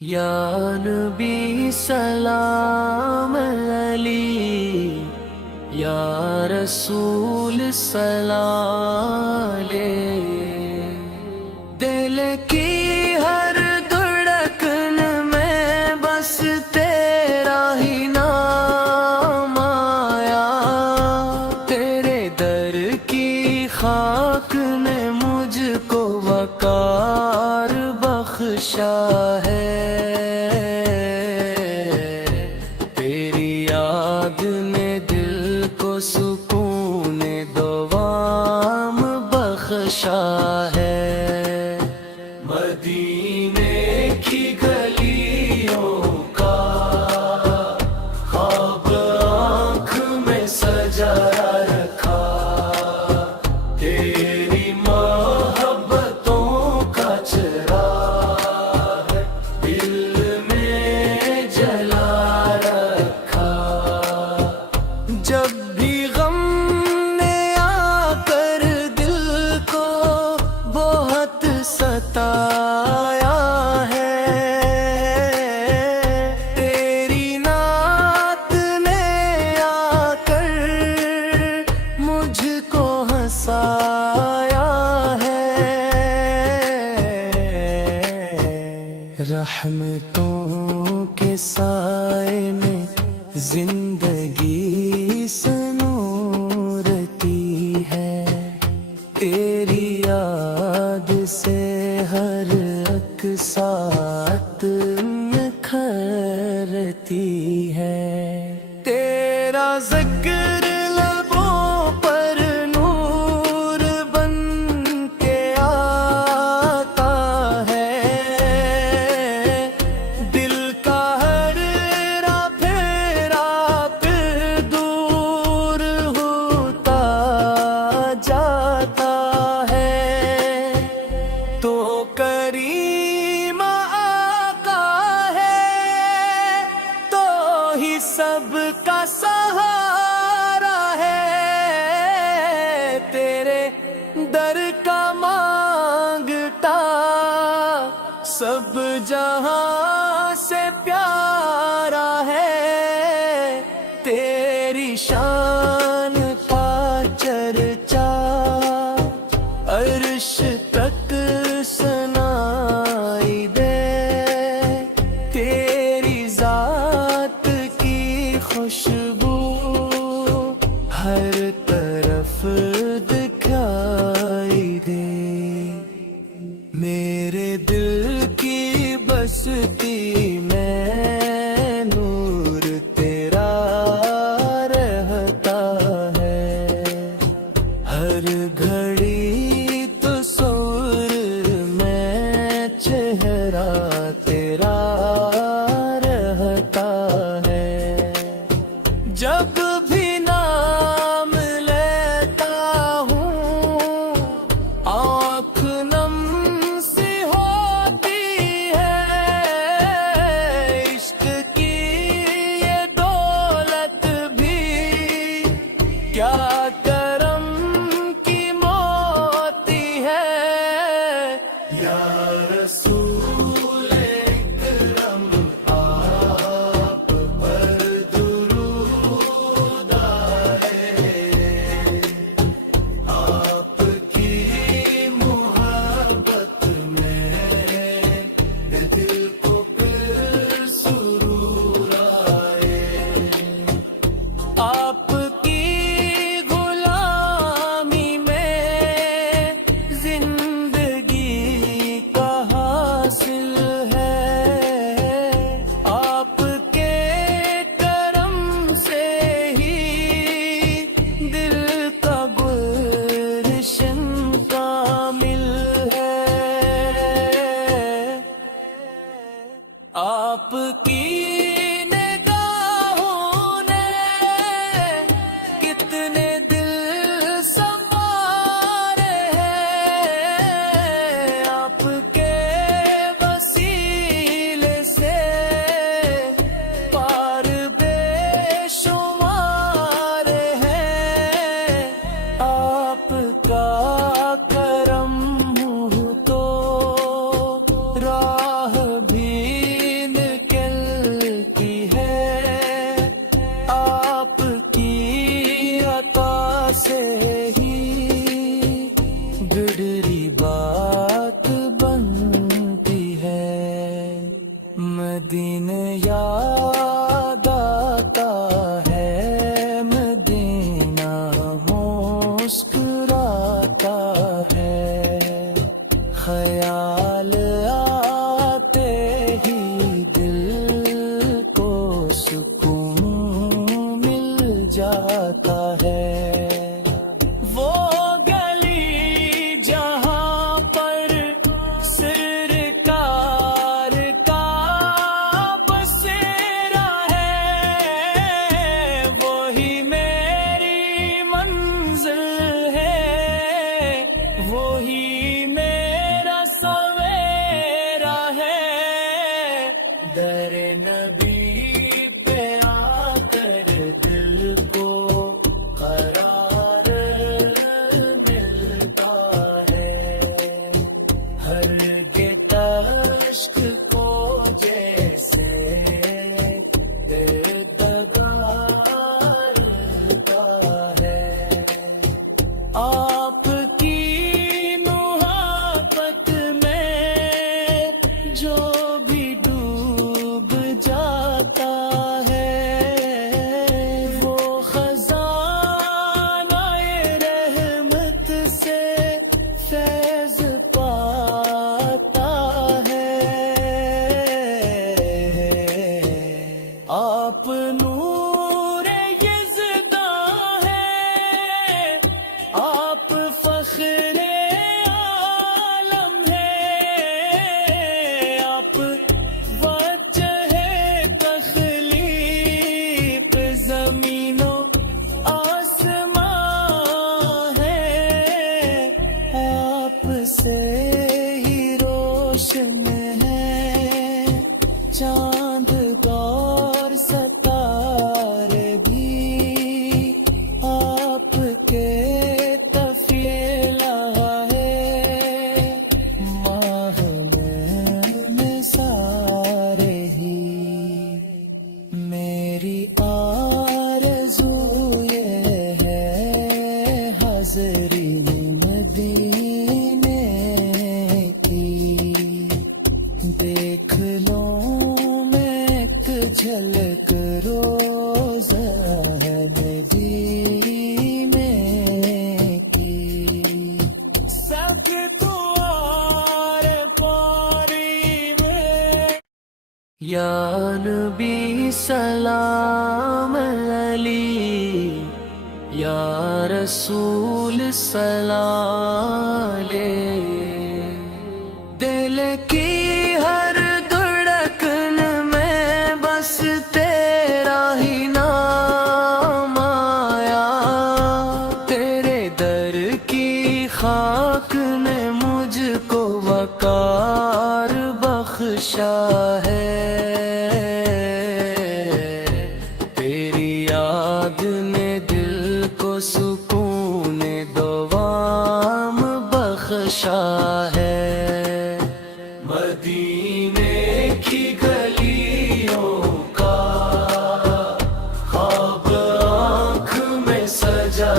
یا نبی سلام علی، یا رسول سلام علیہ۔ دل کی ہر دھڑکن میں بس تیرا ہی نام آیا، تیرے در کی خاک نے مجھ کو وقار بخشا ہے، تیری یاد نے دل کو سکون دوام بخشا ہے۔ مدینے کی گلیوں کا خواب آنکھ میں سجا رکھا، تیری محبتوں کا چراغ دل میں جلا رکھا۔ جب بھی غم نے آ کر دل کو بہت ستایا ہے، تیری نعت نے آ کر مجھ کو ہنسایا ہے۔ رحمتوں کے سائے میں زندگی سنورتی ہے، تیری یاد سے ہر ایک ساتھ نکھرتی ہے۔ تیرا ذکر لبوں پر نور بن کے آتا ہے، دل کا ہر راہ پھیرا پھر دور ہوتا جاتا ہے۔ تو کریم آقا ہے، تو ہی سب کا سہارا ہے، تیرے در کا مانگتا سب جہاں سے پیارا ہے، تیری شان کا چرچا عرش تک سنائی دے، تیری ذات کی خوشبو ہر طرف دکھائی دے۔ میرے دل کی بستی میں نور تیرا رہتا ہے، ہر گھڑی تصور میں چہرہ تیرا رہتا ہے۔ جب بھی نام لیتا ہوں آنکھ نم سی ہوتی ہے، عشق کی یہ دولت بھی کیا کرم کی موتی ہے۔ یا رسول اکرم آپ پر درود آئے، آپ کی محبت میں دل کو پھر سرور آئے، آپ کی غلامی میں زندگی کا حاصل ہے، آپ کے کرم سے ہی دل کا گلشن کامل ہے، آپ کی نگاہوں نے کتنے دل سنوارے ہیں، آپ کے وسیلے سے پار بے شمار ہیں، آپ کا کرم ہو تو راہ بھی दिन याद आता है, मदीना मुस्कुराता है, ख्याल आते ही दिल को सुकून मिल जाता है। वो गली जहाँ पर सरकार का बसेरा है, वही मेरी मंजिल है, वही मेरा सवेरा है। दर नबी पे आकर दिल को करार मिलता है, हर गितश्क को जैसे तगारता है। आपकी मुहब्बत में जो भी डूब जाता है, वो खजाना-ए रहमत से फैज़ पाता है। आप नूरे यज़दां हैं, आप फ़ख्रे आलम हैं, आप वजह तख़लीक़ ज़मीनो आसमां हैं, आप से ही रोशन है चांद और सितारे भी, आपके तफ़ीला है माह में सारे ही। मेरी आरज़ू ये है हाज़री मदीने की, देख लो मैं एक झलक रोज़ा है मदीने की। सब तुम्हारे पारी में या नबी सलाम अली, या रसूल सलाम ले। दिल की हर धड़कन में बस तेरा ही नाम आया, तेरे दर की खाक ने मुझको वकार बख्शा है। तेरी याद ने दिल को सुकून दोवाम बख्शा है। मदीने की गलियों का ख्वाब आँख में सजा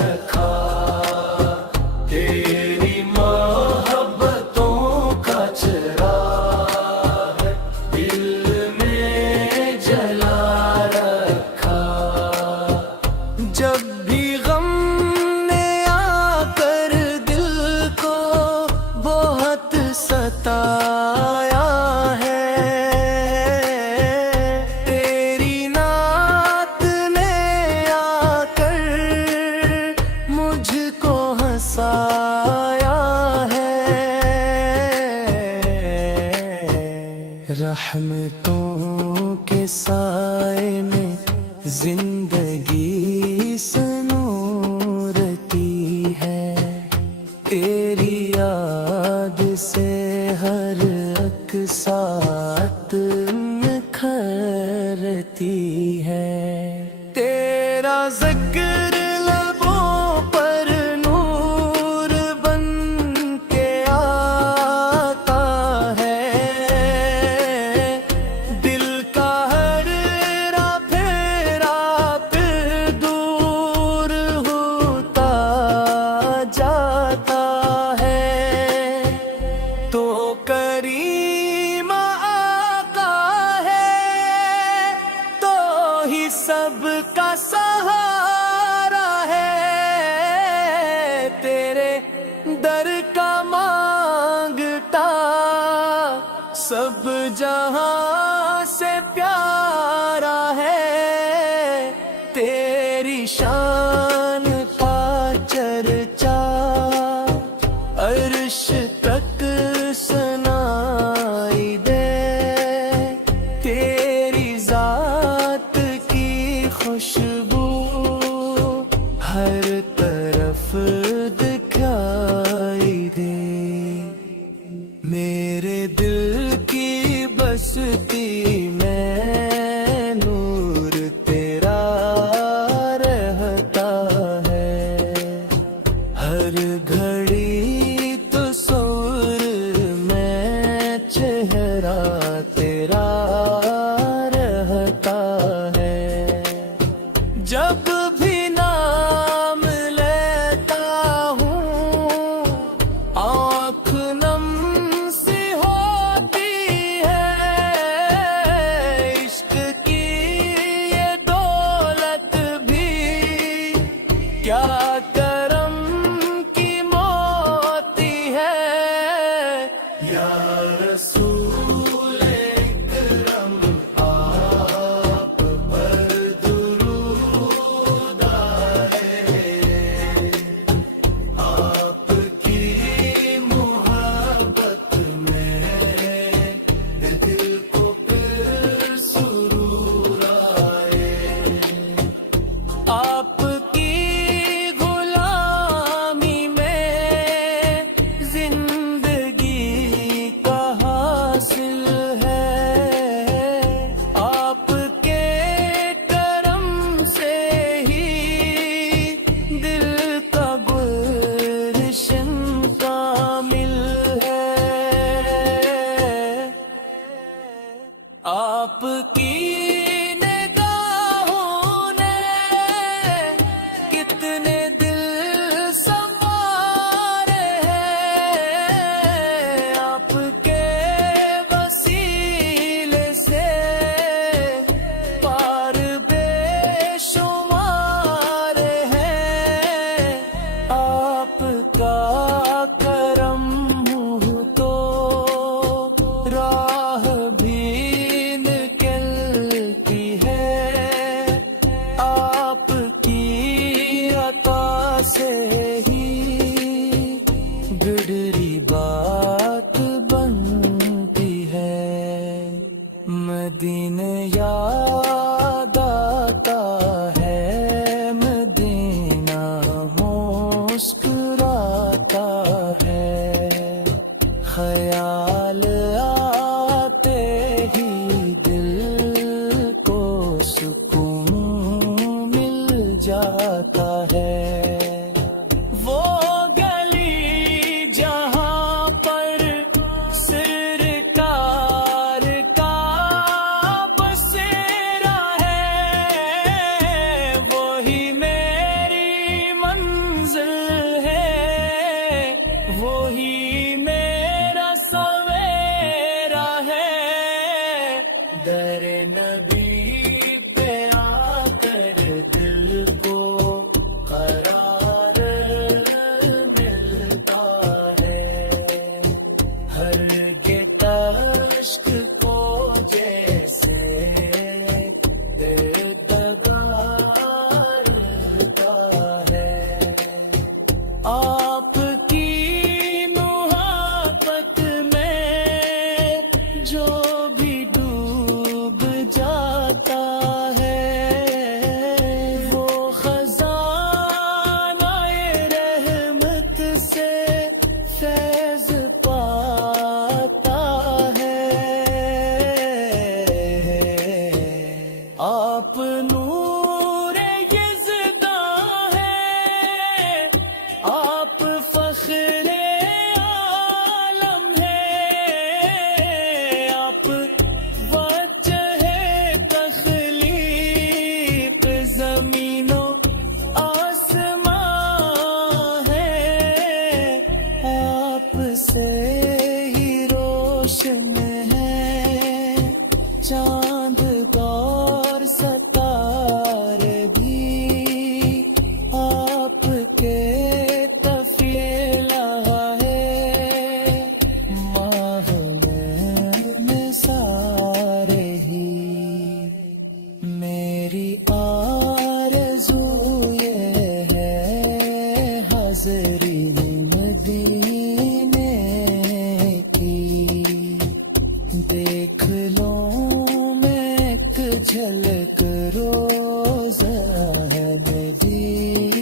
रखा, तेरी मोहब्बतों का चिराग दिल में जला रखा। जब भी गम ने आकर दिल को बहुत सताया है, तेरी नात ने आकर मुझको हंसाया है। रहमतों के साए में जिंदगी सनूरती है, तेरी याद से हर अक्सात निखरती है। तेरा ज़िक्र लबों पर नूर बन के आता है, दिल का हर फेरा फिर दूर होता जाता है। तो करीम आका सब जहां से प्यारा है, तेरी शान का चर्चा अर्श तक सुनाई दे, तेरी जात की खुशबू हर तरफ दिखाई दे। मेरे दिल की बसती में नूर तेरा रहता है, हर घड़ी तो सुर में चेहरा तेरा रहता है। जब भी नाम लेता हूँ आँख नम सी होती है, इश्क की ये दौलत भी क्या करम की मोती है। या रसूल इकरम आप पर दुरूद आए, आपकी मोहब्बत में दिल को फिर सुरूर आए। आपकी गुलामी में जिंदगी का हासिल है, आपके करम से ही दिल का गुलशन कामिल है। आपकी निगाहों ने कितने दिल संवारे हैं, आपके वसीले से पार बेशुमार हैं। आपका करम हो तो राह भी निकलती है, आपकी अता से ही बिगड़ी बात बनती है। मदीने याद आता है, मदीना मुस्कुराता है, ख्याल आते ही दिल को सुकून मिल जाता है। वो गली जहां पर सरकार का बसेरा है, वही मेरी मंजिल है, वही मेरा सवेरा है। दर नबी पे आकर दिल को करार मिलता है, हर गितश्क को जैसे तगारता है। आपकी मोहब्बत में जो भी डूब जाता है, वो खजानाए रहमत से फैज़ पाता है। आप नूरे यज़दां हैं, आप फख्रे आलम हैं, आप محفلوں میں ایک جھلک روزہ ہے نبی